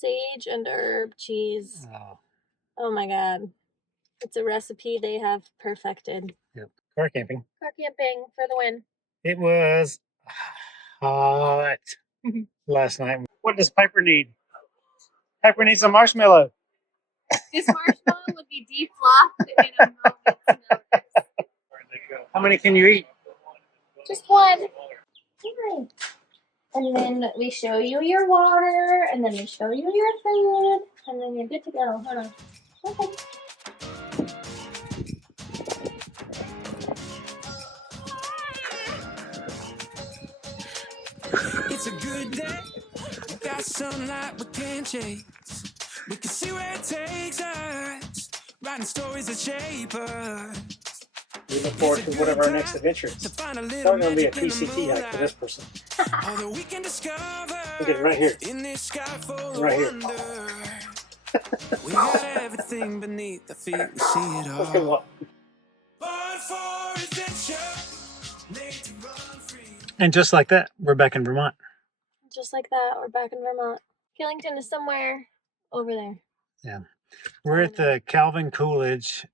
Sage and herb cheese. Oh my god. It's a recipe they have perfected. Yep. Car camping. Car camping for the win. It was hot last night. What does Piper need? Piper needs a marshmallow. This marshmallow would be deflopped in a moment's notice. How many can you eat? Just one. And then we show you your water, and then we show you your food, and then you're good to go. Hold on. Okay. It's a good day. We got sunlight we can't chase. We can see where it takes us. Writing stories that shape us. We look forward to whatever our next adventure is. It's probably going to be a PCT hike for this person. We can discover. Look at it right here. In this sky full right here. We got everything beneath the feet. We see it all. Let's go walk. And just like that, we're back in Vermont. Just like that, we're back in Vermont. Killington is somewhere over there. Yeah. We're at the Calvin Coolidge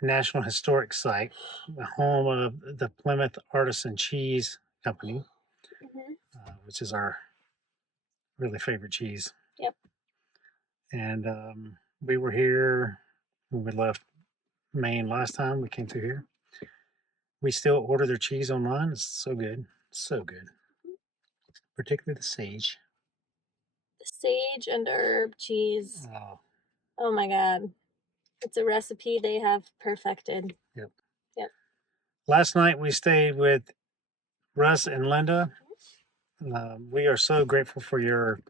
National Historic Site, the home of the Plymouth Artisan Cheese Company, which is our really favorite cheese. Yep. And we were here when we left Maine last time. We came through here. We still order their cheese online. It's so good. So good. Particularly the sage. The sage and herb cheese. Oh my god. It's a recipe they have perfected. Yep. Yep. Last night we stayed with Russ and Linda. We are so grateful for your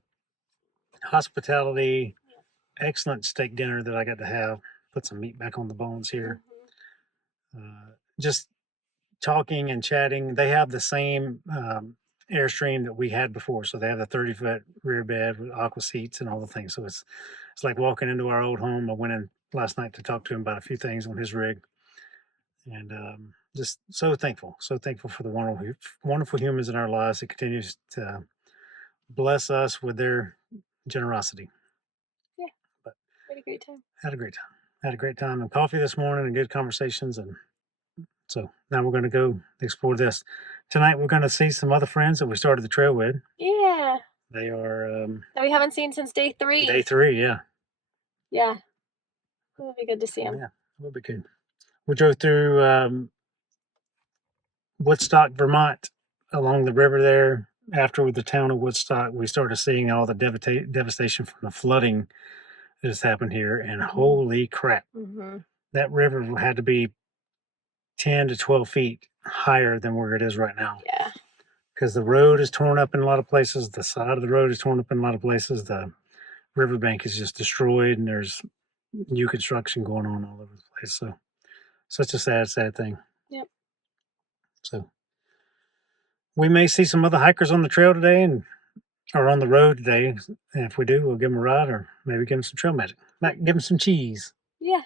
hospitality. Excellent steak dinner that I got to have. Put some meat back on the bones here. Just talking and chatting. They have the same Airstream that we had before. So they have the 30-foot rear bed with aqua seats and all the things. So it's like walking into our old home. I went in last night to talk to him about a few things on his rig. And just so thankful for the wonderful humans in our lives that continues to bless us with their generosity. Yeah, but had a great time. Had a great time and coffee this morning and good conversations. And so now we're going to go explore this. Tonight we're going to see some other friends that we started the trail with. Yeah. They are... that we haven't seen since day 3. Day 3, yeah. Yeah. It would be good to see them. Yeah, it would be good. We drove through Woodstock, Vermont, along the river there. After the town of Woodstock, we started seeing all the devastation from the flooding that has happened here. And holy crap, that river had to be 10 to 12 feet higher than where it is right now. Yeah. Because the road is torn up in a lot of places. The side of the road is torn up in a lot of places. The riverbank is just destroyed, and there's new construction going on all over the place. So, such a sad thing. Yep. So, we may see some other hikers on the trail today or on the road today. And if we do, we'll give them a ride or maybe give them some trail magic. Might give them some cheese. Yeah.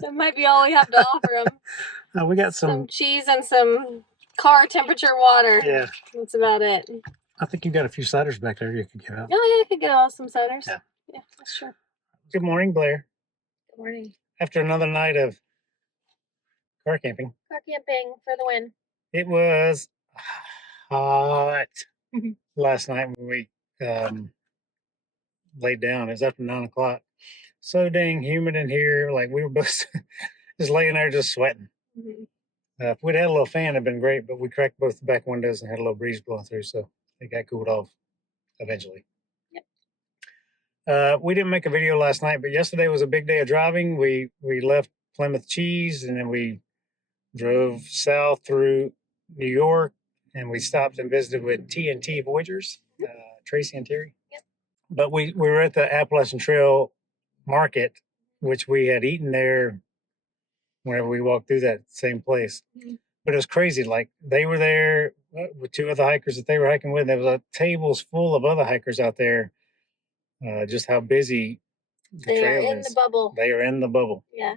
That might be all we have to offer them. We got some cheese and some car temperature water. Yeah. That's about it. I think you got a few ciders back there you could give out. Oh, yeah, I could get all some ciders. Yeah. Yeah, that's true. Good morning, Blair. Good morning. After another night of car camping. Car camping for the win. It was hot last night when we laid down. It was after 9 o'clock. So dang humid in here. Like we were both just laying there just sweating. If we'd had a little fan, it'd been great, but we cracked both the back windows and had a little breeze blowing through, so it got cooled off eventually. Yep. We didn't make a video last night, but yesterday was a big day of driving. We left Plymouth Cheese, and then we drove south through New York, and we stopped and visited with T&T Voyagers, Tracy and Terry. Yep. But we were at the Appalachian Trail Market, which we had eaten there whenever we walked through that same place. But it was crazy. Like they were there with 2 other hikers that they were hiking with. There was tables full of other hikers out there. Just how busy the trail is. They are in the bubble. They are in the bubble. Yeah.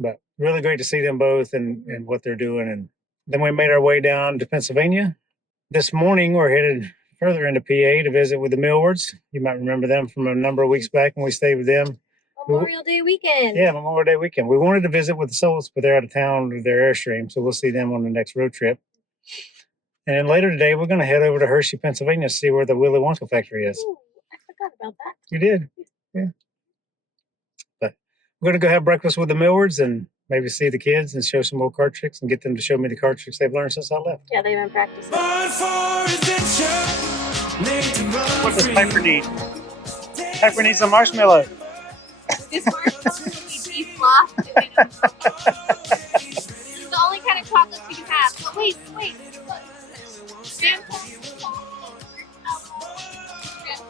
But really great to see them both and what they're doing. And then we made our way down to Pennsylvania. This morning we're headed further into PA to visit with the Millwards. You might remember them from a number of weeks back when we stayed with them. Memorial Day weekend. Yeah, Memorial Day weekend. We wanted to visit with the Souls, but they're out of town with their Airstream, so we'll see them on the next road trip. And then later today, we're going to head over to Hershey, Pennsylvania to see where the Willy Wonka factory is. Ooh, I forgot about that. You did? Yeah. But we're going to go have breakfast with the Millwards and maybe see the kids and show some more card tricks and get them to show me the card tricks they've learned since I left. Yeah, they've been practicing. What does Piper need? Piper needs a marshmallow. This marshmallow will be deflopped and made of It's the only kind of chocolate you can have. But wait, look. Graham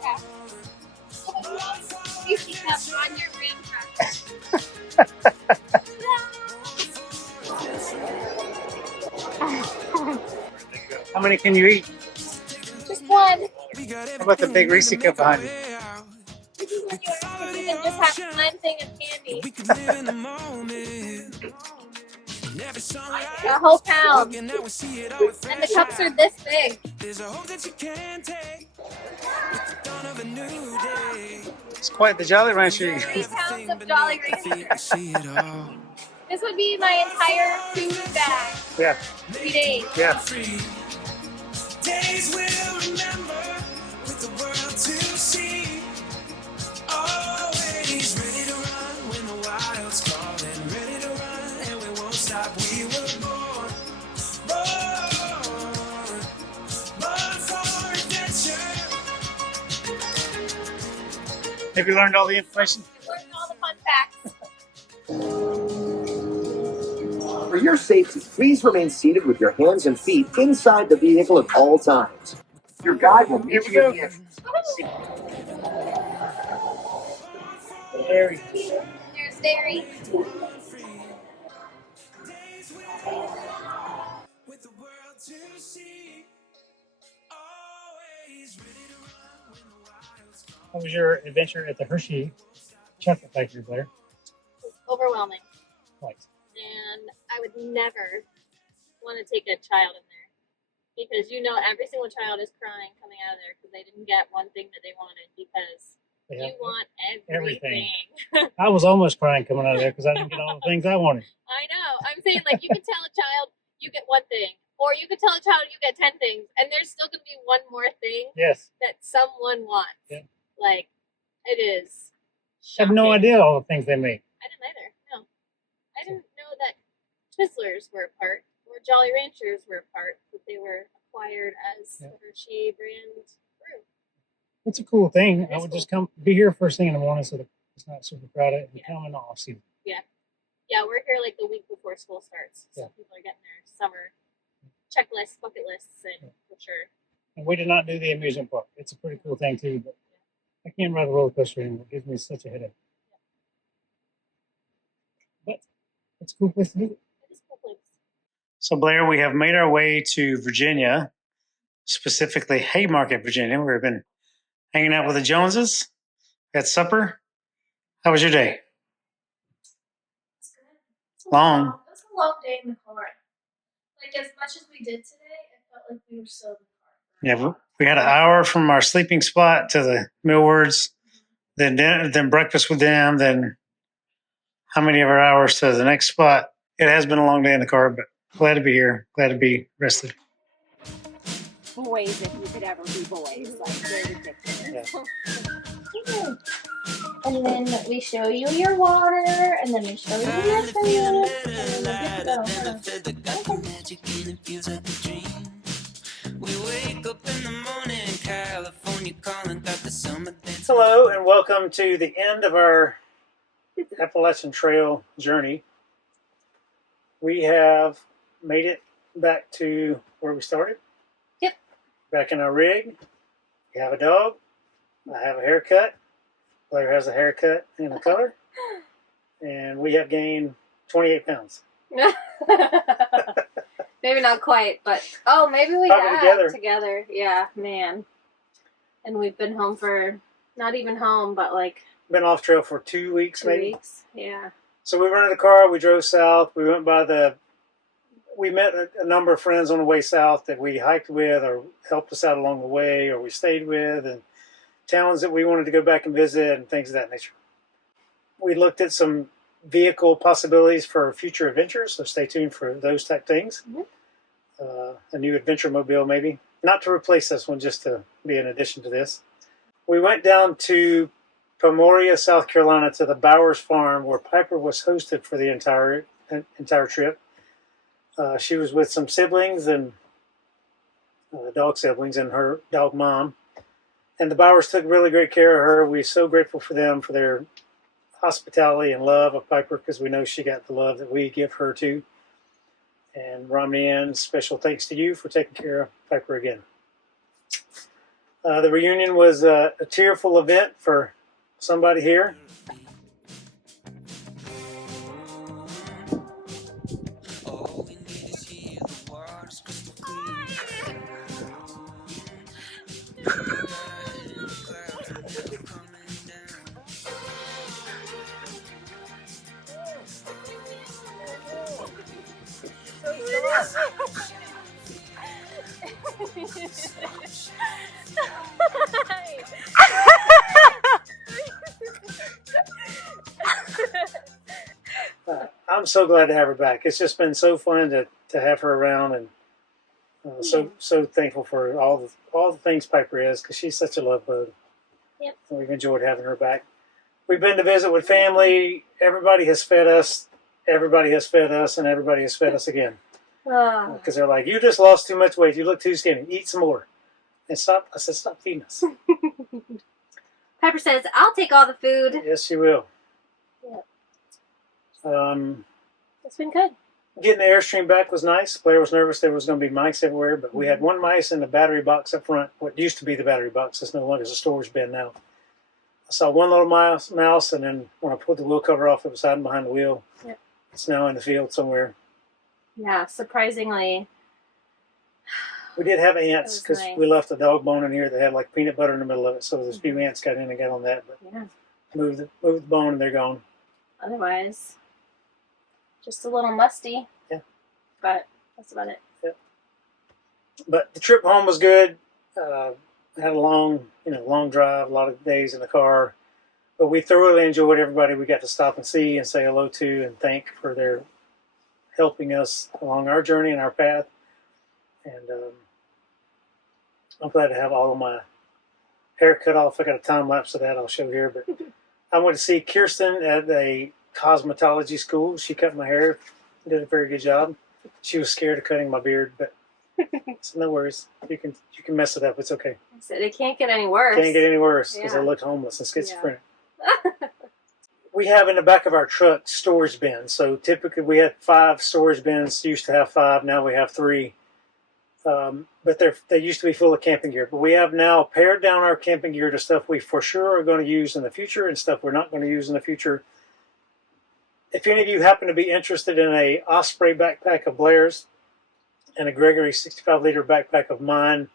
crackers. Reese's cups on your graham crackers. How many can you eat? Just one. How about the big Reese cup behind you? This is when you can just have one thing of candy. A whole pound. And the cups are this big. It's quite the Jolly Rancher. 3 pounds of Jolly Rancher. This would be my entire food bag. Yeah. 3 days. Yeah. Days we'll remember with the world to see. Always ready to run when the wild's calling. Ready to run and we won't stop. We were born for adventure. Have you learned all the information? Learn all the fun facts. For your safety, please remain seated with your hands and feet inside the vehicle at all times. Your guide will meet you in the entrance. Dairy. There's dairy. With the world to see. Always ready to run when the wild's calling. How was your adventure at the Hershey chocolate factory, Blair? It's overwhelming. Right. And I would never want to take a child in there. Because you know every single child is crying coming out of there because they didn't get one thing that they wanted because you want everything. I was almost crying coming out of there because I didn't get all the things I wanted. I know. I'm saying, like, you could tell a child you get one thing, or you could tell a child you get 10 things, and there's still going to be one more thing Yes. that someone wants. Yeah. Like, it is I have no shocking. idea all the things they make. I didn't either. No. I didn't know that Twizzlers were a part, or Jolly Ranchers were a part, but they were acquired as the Hershey brand brew. It's a cool thing. I It is would cool. just be here first thing in the morning so that it's not super crowded and come in the off season. Yeah, we're here like the week before school starts. So people are getting their summer checklists, bucket lists, and for sure. And we did not do the amusement park. It's a pretty cool thing too, but I can't ride a roller coaster anymore. It gives me such a headache. But it's a cool place to do it. It is a cool place. So Blair, we have made our way to Virginia, specifically Haymarket, Virginia. We've been hanging out with the Joneses, had supper. How was your day? It's good. Long. It was a long day in the car. Like, as much as we did today, it felt like we were still in the car. Yeah, we had an hour from our sleeping spot to the Millwards, then dinner, then breakfast with them, then how many of our hours to the next spot? It has been a long day in the car, but glad to be here. Glad to be rested. Boys, if you could ever be boys, like they're ridiculous. Yeah. And then we show you your water, and then we show you your food, and then we're good to go. Hello, and welcome to the end of our Appalachian Trail journey. We have made it back to where we started. Yep. Back in our rig. We have a dog. I have a haircut. Blair has a haircut and a color. And we have gained 28 pounds. Maybe not quite, but maybe we Probably have together. Yeah, man. And we've been home for not even home, but like Been off trail for 2 weeks, 2 maybe. weeks. Yeah. So we rented a car. We drove south. We went by we met a number of friends on the way south that we hiked with or helped us out along the way or we stayed with, and towns that we wanted to go back and visit and things of that nature. We looked at some vehicle possibilities for future adventures, so stay tuned for those type things. A new adventure mobile maybe. Not to replace this one, just to be in addition to this. We went down to Pomoria, South Carolina to the Bowers Farm where Piper was hosted for the entire trip. She was with some siblings and dog siblings and her dog mom. And the Bowers took really great care of her. We're so grateful for them, for their hospitality and love of Piper, because we know she got the love that we give her too. And Romney Ann, special thanks to you for taking care of Piper again. The reunion was a tearful event for somebody here. I'm so glad to have her back. It's just been so fun to have her around, and so thankful for all the things Piper is, because she's such a love bug. Yep. And we've enjoyed having her back. We've been to visit with family. Everybody has fed us. Everybody has fed us, and everybody has fed us again. Because they're like, you just lost too much weight. You look too skinny. Eat some more. And stop. I said, stop feeding us. Piper says, I'll take all the food. Yes, she will. Yep. It's been good. Getting the Airstream back was nice. Blair was nervous there was going to be mice everywhere, but we had one mice in the battery box up front. What used to be the battery box. It's no longer a storage bin now. I saw one little mouse, and then when I pulled the wheel cover off, it was hiding behind the wheel. Yep. It's now in the field somewhere. Yeah, surprisingly. We did have ants because nice. we left a dog bone in here that had like peanut butter in the middle of it. So there's a few ants got in and got on that, but Yeah. moved the bone and they're gone. Otherwise, just a little musty. Yeah. But that's about it. Yeah. But the trip home was good. Had a long drive, a lot of days in the car. But we thoroughly enjoyed everybody we got to stop and see and say hello to and thank for their helping us along our journey and our path. And I'm glad to have all of my hair cut off. I got a time lapse of that I'll show here. But I went to see Kirsten at a cosmetology school. She cut my hair, did a very good job. She was scared of cutting my beard, but so no worries. You can mess it up. It's okay. I said, it can't get any worse. Can't get any worse because I looked homeless and schizophrenic. We have in the back of our truck storage bins. So typically we had 5 storage bins. Used to have 5. Now we have 3. But they used to be full of camping gear. But we have now pared down our camping gear to stuff we for sure are going to use in the future and stuff we're not going to use in the future. If any of you happen to be interested in a Osprey backpack of Blair's and a Gregory 65-liter backpack of mine,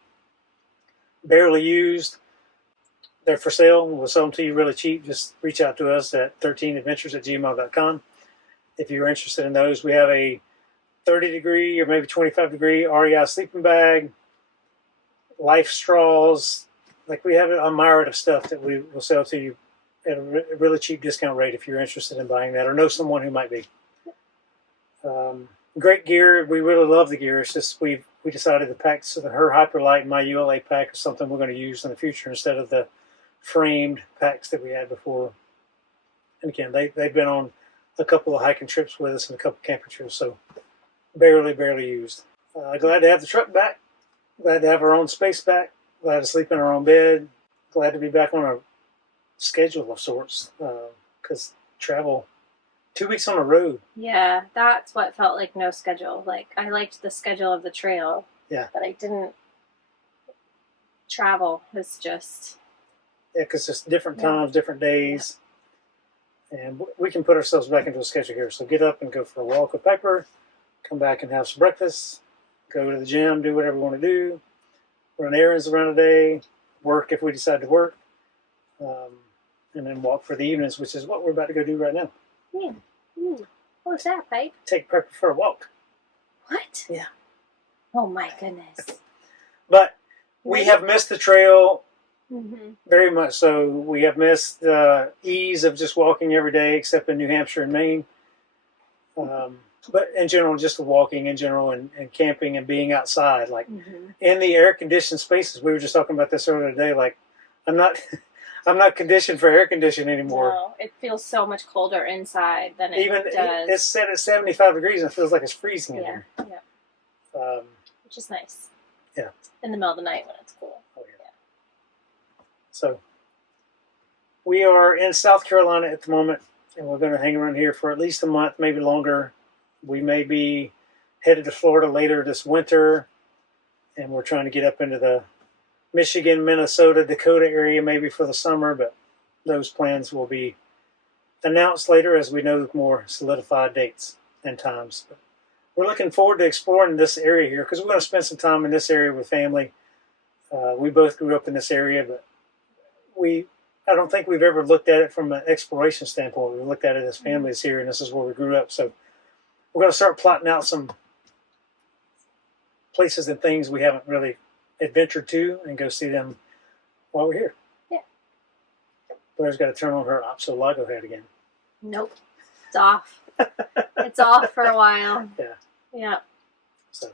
barely used, they're for sale. We'll sell them to you really cheap. Just reach out to us at 13adventures@gmail.com. If you're interested in those, we have a 30-degree or maybe 25-degree REI sleeping bag, life straws. Like we have a myriad of stuff that we will sell to you at a really cheap discount rate if you're interested in buying that or know someone who might be. Great gear. We really love the gear. It's just we decided to pack so that her Hyperlight and my ULA pack is something we're going to use in the future instead of the framed packs that we had before. And again, they've been on a couple of hiking trips with us and a couple of camping trips, so barely used. Glad to have the truck back. Glad to have our own space back. Glad to sleep in our own bed. Glad to be back on a schedule of sorts because travel 2 weeks on the road. Yeah, that's what felt like no schedule. Like, I liked the schedule of the trail. Yeah. But I didn't. Travel was just. Yeah, because it's different times, different days. Yeah. And we can put ourselves back into a schedule here. So get up and go for a walk with Piper. Come back and have some breakfast. Go to the gym, do whatever we want to do. Run errands around the day. Work if we decide to work. And then walk for the evenings, which is what we're about to go do right now. Yeah. What was that, babe? Take Piper for a walk. What? Yeah. Oh my goodness. But we have missed the trail Mm-hmm. very much so. We have missed the ease of just walking every day, except in New Hampshire and Maine. But in general, just the walking in general and camping and being outside, like in the air-conditioned spaces. We were just talking about this earlier today. Like, I'm not, I'm not conditioned for air conditioning anymore. No, it feels so much colder inside than it Even does. it's set at 75 degrees and it feels like it's freezing in here. Yeah. Which is nice. Yeah. In the middle of the night when it's cool. Oh, yeah. So we are in South Carolina at the moment, and we're going to hang around here for at least a month, maybe longer. We may be headed to Florida later this winter, and we're trying to get up into the Michigan, Minnesota, Dakota area maybe for the summer, but those plans will be announced later as we know more solidified dates and times. But we're looking forward to exploring this area here because we're going to spend some time in this area with family. We both grew up in this area, but I don't think we've ever looked at it from an exploration standpoint. We looked at it as families here, and this is where we grew up. So we're going to start plotting out some places and things we haven't really adventured to and go see them while we're here. Yeah. Blair's got to turn on her Opso head again. Nope. It's off. It's off for a while. Yeah. Yeah. So,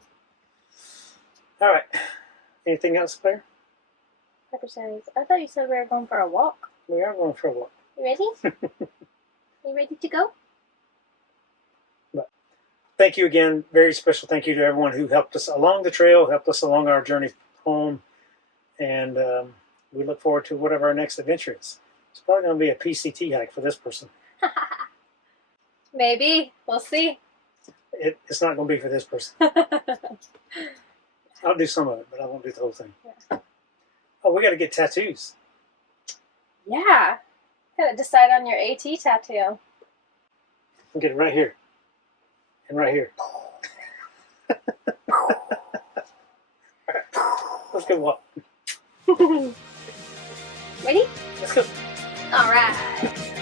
all right. Anything else, Blair? Pepper says, I thought you said we were going for a walk. We are going for a walk. You ready? You ready to go? But thank you again. Very special thank you to everyone who helped us along the trail, helped us along our journey home. And we look forward to whatever our next adventure is. It's probably going to be a PCT hike for this person. Maybe. We'll see. It's not going to be for this person. I'll do some of it, but I won't do the whole thing. Yeah. Oh, we got to get tattoos. Yeah. Gotta decide on your AT tattoo. I'll get it right here. And right here. Let's go walk. Ready? Let's go. All right.